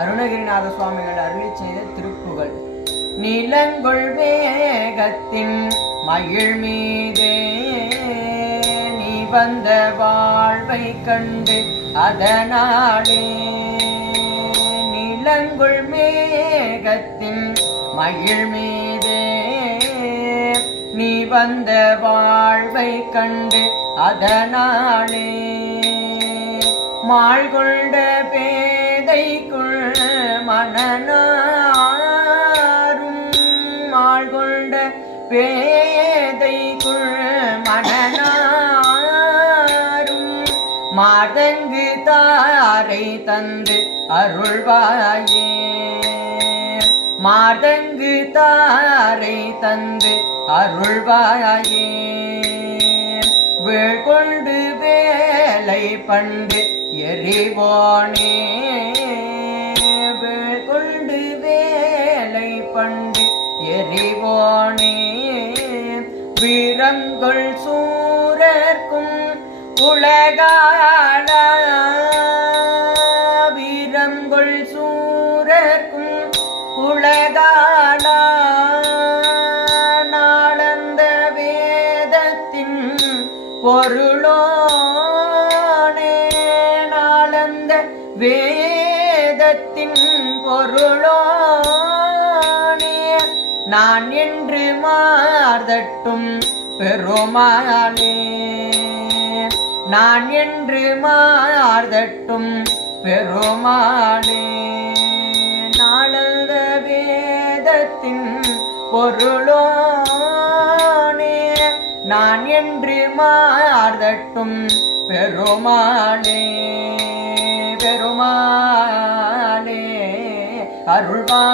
அருணகிரிநாத சுவாமிகள் அருளி செய்த திருப்புகழ். நிலங்கொள் வேகத்தின் மகிழ் மீதே நீ வந்த வாழ்வை கண்டு அதனாலே, நிலங்கொள் மேகத்தின் மகிழ் மீதே நீ வந்த வாழ்வை கண்டு அதனாலே, மாள்கொண்ட பேதைக்குள் மனநாரும், மாள்கொண்ட பேதைக்குள் மனநாரும், மாதங்கு தாரை தந்து அருள்வாயே, மாதங்கு தாரை தந்து அருள்வாயே, வேள்கொண்டு வேலை பண்டு எறிவோனே, வேள்கொண்டு வேலை பண்டு எறிவோனே, வீரங்கொள் சூரர்க்கும் உலகாள, வீரங்கொள் சூரர்க்கும் உலகாள, நாளந்த வேதத்தின் பொருளோனே, நாளந்த வேதத்தின் பொருளோனே, நான் என்று மார்தட்டும் பெருமாளே, நான் என்று மார்தட்டும் பெருமாளே, நாளந்த வேதத்தின் பொருளோனே, நான் என்று மார்தட்டும் பெருமாளே, பெருமாளே அருள்வா